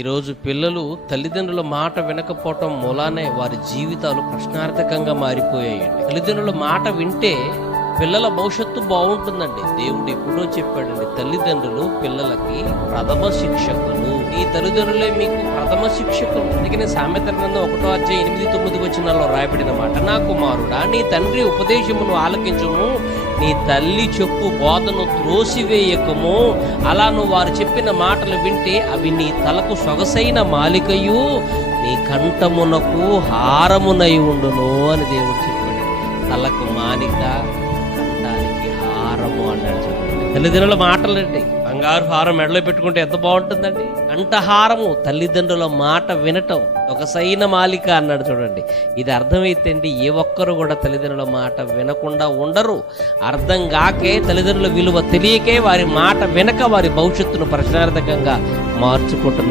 ఈరోజు పిల్లలు తల్లిదండ్రుల మాట వినకపోవటం మూలానే వారి జీవితాలు ప్రశ్నార్థకంగా మారిపోయాయండి. తల్లిదండ్రుల మాట వింటే పిల్లల భవిష్యత్తు బాగుంటుందండి. దేవుడు ఎప్పుడో చెప్పాడండి తల్లిదండ్రులు పిల్లలకి ప్రథమ శిక్షకులు. ఈ తల్లిదండ్రులే మీకు ప్రథమ శిక్షకులు. అందుకనే సామెత గ్రంథం ఒకటో అధ్యాయ ఎనిమిది తొమ్మిది వచ్చినాల్లో రాయబడిన మాట నా కుమారుడా నీ తండ్రి ఉపదేశమును ఆలకించును. నీ తల్లి చెప్పు బోధను త్రోసివేయకము. అలా నువ్వు వారు చెప్పిన మాటలు వింటే అవి నీ తలకు సొగసైన మాలికయు నీ కంఠమునకు హారమునై ఉండును అని దేవుడు చెప్పాడు. తలకు మానిక తల్లిదండ్రుల మాటలండి. బంగారు హారం మెడలో పెట్టుకుంటే ఎంత బాగుంటుందండి? కంఠహారము తల్లిదండ్రుల మాట వినటం ఒక సైన మాలిక అన్నాడు చూడండి. ఇది అర్థమైతే అండి ఏ ఒక్కరు కూడా తల్లిదండ్రుల మాట వినకుండా ఉండరు. అర్థం కాకే తల్లిదండ్రుల విలువ తెలియకే వారి మాట వెనక వారి భవిష్యత్తును ప్రశ్నార్థకంగా మార్చుకుంటున్నారు.